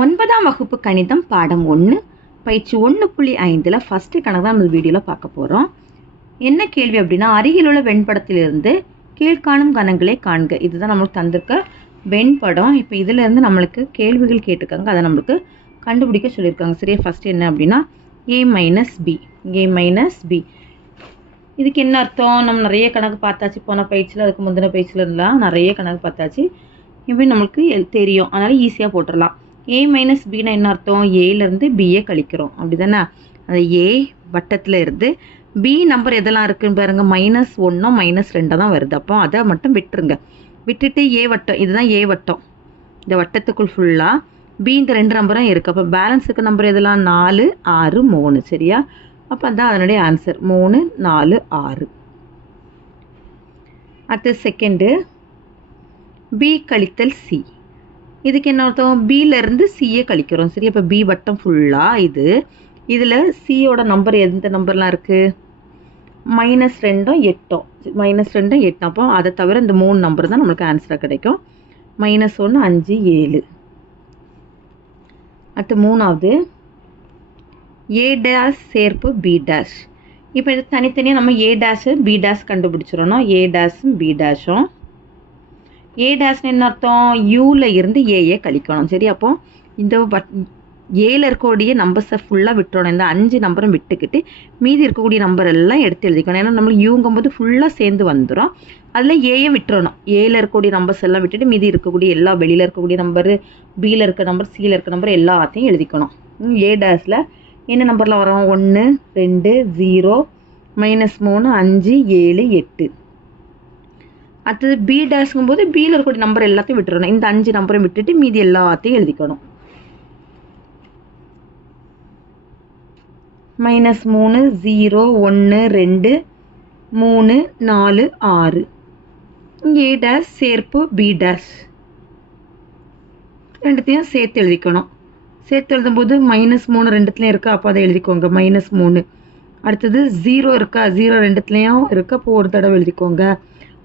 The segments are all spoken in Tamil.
ஒன்பதாம் வகுப்பு கணிதம் பாடம் ஒன்று பயிற்சி ஒன்று புள்ளி ஐந்தில் ஃபஸ்ட்டு கணக்கு தான் நம்ம வீடியோவில் பார்க்க போகிறோம் என்ன கேள்வி அப்படின்னா அருகிலுள்ள வெண்படத்திலிருந்து கீழ்காணும் கணங்களை காண்க. இதுதான் நம்மளுக்கு தந்திருக்க வெண்படம். இப்போ இதிலேருந்து நம்மளுக்கு கேள்விகள் கேட்டிருக்காங்க. அதை நம்மளுக்கு கண்டுபிடிக்க சொல்லியிருக்காங்க. சரியா ஃபஸ்ட்டு என்ன அப்படின்னா A minus B A minus B இதுக்கு என்ன அர்த்தம்? நம்ம நிறைய கணக்கு பார்த்தாச்சு. போன பயிற்சியில் அதுக்கு முந்தின பயிற்சியில் இருந்தால் நிறைய கணக்கு பார்த்தாச்சு. இப்படி நம்மளுக்கு தெரியும். அதனால் ஈஸியாக போட்டுடலாம். ஏ மைனஸ் பின்னா என்ன அர்த்தம்? ஏலேருந்து பிஏ கழிக்கிறோம். அப்படி தானே அந்த ஏ வட்டத்தில் இருந்து பி நம்பர் எதெல்லாம் இருக்குன்னு பாருங்க. மைனஸ் ஒன்றும் மைனஸ் ரெண்டாக தான் வருது. அப்போ அதை மட்டும் விட்டுருங்க. விட்டுட்டு ஏ வட்டம் இதுதான் ஏ வட்டம். இந்த வட்டத்துக்குள் ஃபுல்லாக பி இந்த ரெண்டு நம்பரும் இருக்குது அப்போ பேலன்ஸ் இருக்க நம்பர் எதெல்லாம் நாலு ஆறு மூணு. சரியா? அப்போ அதான் அதனுடைய ஆன்சர் மூணு நாலு ஆறு. அடுத்து செகண்டு பி கழித்தல் சி இதுக்கு என்ன அர்த்தம்? பியிலேருந்து சியை கழிக்கிறோம். சரி அப்போ பி வட்டம் ஃபுல்லாக இது. இதில் சியோட நம்பர் எந்த நம்பர்லாம் இருக்குது மைனஸ் ரெண்டும் எட்டும் மைனஸ் ரெண்டும் எட்டும் அப்போ அதை தவிர இந்த மூணு நம்பர் தான் நம்மளுக்கு ஆன்சராக கிடைக்கும். மைனஸ் ஒன்று அஞ்சு ஏழு. அடுத்து மூணாவது. ஏ டேஷ் சேர்ப்பு பி டேஷ் இப்போ இது தனித்தனியாக நம்ம ஏ டேஷு பி டேஷ் கண்டுபிடிச்சிடணும். ஏ டேஷும் பி டேஷும் ஏ டேஷ்னு என்ன அர்த்தம்? யூவில் இருந்து ஏஏ கழிக்கணும். சரி அப்போ இந்த பட் ஏல இருக்கக்கூடிய நம்பர்ஸை ஃபுல்லாக விட்டுறணும். இந்த அஞ்சு நம்பரும் விட்டுக்கிட்டு மீதி இருக்கக்கூடிய நம்பர் எல்லாம் எடுத்து எழுதிக்கணும். ஏன்னா நம்ம யூங்கும் போது ஃபுல்லாக சேர்ந்து வந்துடும் அதில் ஏயை விட்டுறணும். ஏல இருக்கக்கூடிய நம்பர்ஸ் எல்லாம் விட்டுட்டு மீதி இருக்கக்கூடிய எல்லா வெளியில் இருக்கக்கூடிய நம்பரு பியில் இருக்க நம்பர் சியில் இருக்க நம்பர் எல்லாத்தையும் எழுதிக்கணும். ஏ டேஸில் என்ன நம்பரில் வரும்? ஒன்று ரெண்டு ஜீரோ மைனஸ் மூணு அஞ்சு ஏழு எட்டு. அடுத்தது பி டேஷ்ங்கும் போது பியில் இருக்கக்கூடிய நம்பர் எல்லாத்தையும் விட்டுறணும். இந்த அஞ்சு நம்பரையும் விட்டுட்டு மீதி எல்லாத்தையும் எழுதிக்கணும். மைனஸ் மூணு ஜீரோ ஒன்று ரெண்டு மூணு நாலு ஆறு. ஏ டேஷ் சேர்ப்பு பி டேஷ் ரெண்டுத்தையும் சேர்த்து எழுதிக்கணும். சேர்த்து எழுதும்போது மைனஸ் மூணு ரெண்டுத்துலேயும் இருக்கா? அப்போ அதை எழுதிக்கோங்க. மைனஸ் மூணு. அடுத்தது ஜீரோ இருக்கா? ஜீரோ ரெண்டுத்துலேயும் இருக்கா? அப்போ ஒரு தடவை எழுதிக்கோங்க.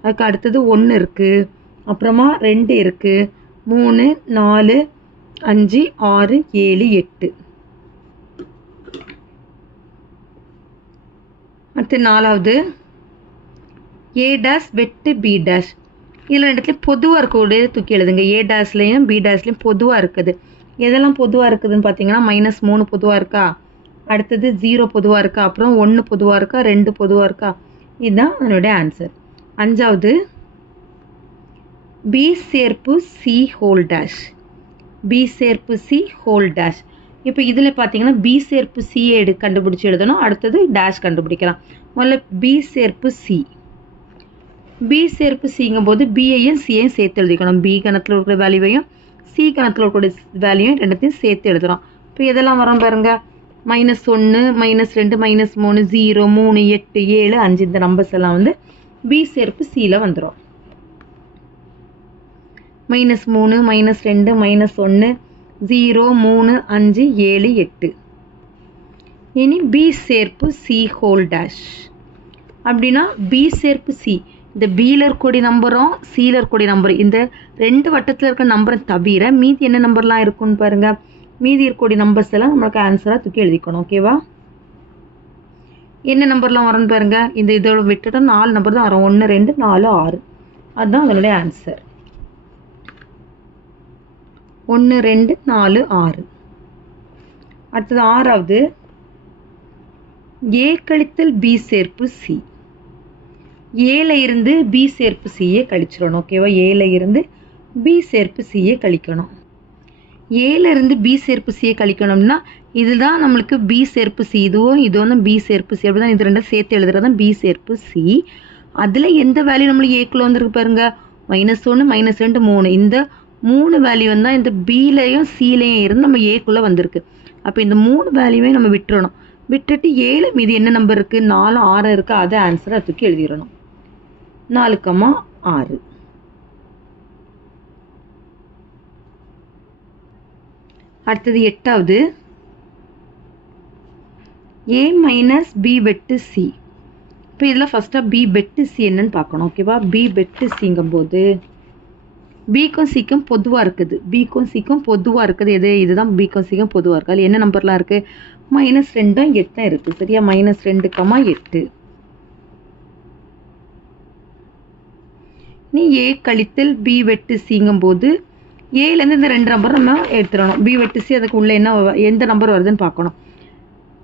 அதுக்கு அடுத்தது ஒன்று இருக்குது அப்புறமா ரெண்டு இருக்குது மூணு நாலு அஞ்சு ஆறு ஏழு எட்டு. அடுத்து நாலாவது. ஏ டேஷ் வெட்டு பி டேஷ் இதில் இடத்துல பொதுவாக இருக்கக்கூடிய தூக்கி எழுதுங்க. ஏ டேஷ்லேயும் பி டேஷ்லேயும் பொதுவாக இருக்குது. எதெல்லாம் பொதுவாக இருக்குதுன்னு பார்த்தீங்கன்னா மைனஸ் மூணு பொதுவாக இருக்கா? அடுத்தது ஜீரோ பொதுவாக இருக்கா? அப்புறம் ஒன்று பொதுவாக இருக்கா? ரெண்டு பொதுவாக இருக்கா? இதுதான் அதனுடைய ஆன்சர் அஞ்சாவது. பி சேர்ப்பு சி ஹோல் டேஷ் பி சேர்ப்பு சி ஹோல் டேஷ் இப்போ இதில் பார்த்தீங்கன்னா பி சேர்ப்பு சியை எடு கண்டுபிடிச்சி எழுதணும். அடுத்தது டேஷ் கண்டுபிடிக்கலாம். முதல்ல பி சேர்ப்பு சி பி சேர்ப்பு சிங்கும் போது பிஐயும் சியையும் சேர்த்து எழுதிக்கணும். பி கணத்தில் இருக்கிற வேல்யூவையும் சி கணத்தில் இருக்கக்கூடிய வேல்யூவையும் ரெண்டுத்தையும் சேர்த்து எழுதுறோம் இப்போ இதெல்லாம் வரும் பாருங்க. மைனஸ் ஒன்று மைனஸ் ரெண்டு மைனஸ் மூணு ஜீரோ மூணு எட்டு ஏழு அஞ்சு இந்த நம்பர்ஸ் எல்லாம் வந்து பி சேர்ப்பு சியில் வந்துடும் மைனஸ் மூணு மைனஸ் ரெண்டு மைனஸ் ஒன்று ஜீரோ மூணு அஞ்சு ஏழு எட்டு. இனி பி சேர்ப்பு சி ஹோல் டேஷ் அப்படின்னா பி சேர்ப்பு சி இந்த பியில் இருக்கக்கூடிய நம்பரும் சியில் இருக்கக்கூடிய நம்பரும் இந்த ரெண்டு வட்டத்தில் இருக்க நம்பரை தவிர மீதி என்ன நம்பர்லாம் இருக்குன்னு பாருங்கள் மீதி இருக்கக்கூடிய நம்பர்ஸ் எல்லாம் நம்மளுக்கு ஆன்சராக தூக்கி எழுதிக்கணும் ஓகேவா என்ன நம்பர்லாம் வரும்னு பாருங்க. இந்த இதோட விட்டுட்டு நாலு நம்பர் தான் வரும். ஒன்று ரெண்டு நாலு ஆறு. அதுதான் அதனுடைய ஆன்சர் ஒன்று ரெண்டு நாலு ஆறு. அடுத்தது ஆறாவது. ஏ கழித்தல் பி சேர்ப்பு சி. ஏல இருந்து பி சேர்ப்பு சியை கழிச்சிடணும். ஓகேவா? ஏல இருந்து பி சேர்ப்பு சியை கழிக்கணும். ஏலேருந்து பி சேர்ப்பு சியை கழிக்கணும்னா இதுதான் நம்மளுக்கு பி சேர்ப்பு சி இதுவும் இதுவும் தான் பி சேர்ப்பு சி அப்படிதான் இது ரெண்டும் சேர்த்து எழுதுறது தான் பி சேர்ப்பு சி அதில் எந்த வேல்யூ நம்மளுக்கு ஏக்குள்ள வந்திருக்கு பாருங்க? மைனஸ் ஒன்று மைனஸ் ரெண்டு மூணு. இந்த மூணு வேல்யூ தான் இந்த பிலையும் சிலையும் இருந்து நம்ம ஏக்குள்ளே வந்திருக்கு. அப்போ இந்த மூணு வேல்யூமே நம்ம விட்டுறணும். விட்டுட்டு ஏழு மீதி என்ன நம்பர் இருக்குது நாலு ஆறு இருக்குது அதை ஆன்சரை தூக்கி எழுதிடணும். நாலு கம்மா ஆறு. அடுத்தது எட்டாவது. ஏ மைனஸ் பி வெட்டு சி இப்போ இதில் ஃபஸ்ட்டாக பி பெட்டு சி என்னன்னு பார்க்கணும் ஓகேவா பி பெட்டு சிங்கும்போது பிக்கும் சிக்கும் பொதுவாக இருக்குது. பிக்கும் சிக்கும் பொதுவாக இருக்குது. எது இதுதான் பிக்கும் சிக்கும் பொதுவாக இருக்குது. அதில் என்ன நம்பர்லாம் இருக்குது மைனஸ் ரெண்டும் எட்டும் இருக்குது சரியா? மைனஸ் ரெண்டு கமா எட்டு. நீ ஏ கழித்தல் பி வெட்டு சிங்கும்போது ஏலேருந்து இந்த ரெண்டு நம்பர் நம்ம எடுத்துடணும். பி வெட்டு சி அதுக்கு உள்ளே என்ன எந்த நம்பர் வருதுன்னு பார்க்கணும்.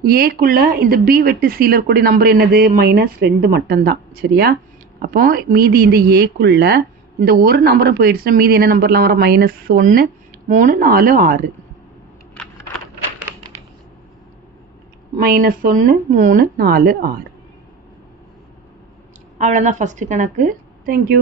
ஏக்குள்ளே இந்த பி வெட்டு சியில் இருக்கக்கூடிய நம்பர் என்னது? மைனஸ் ரெண்டு மட்டும்தான். சரியா? அப்போ மீதி இந்த ஏக்குள்ளே இந்த ஒரு நம்பரும் போயிடுச்சுன்னா மீதி என்ன நம்பர்லாம் வரும்? மைனஸ் ஒன்று மூணு நாலு ஆறு. மைனஸ் ஒன்று மூணு நாலு ஆறு. அவ்வளோதான் ஃபஸ்ட்டு கணக்கு. தேங்க்யூ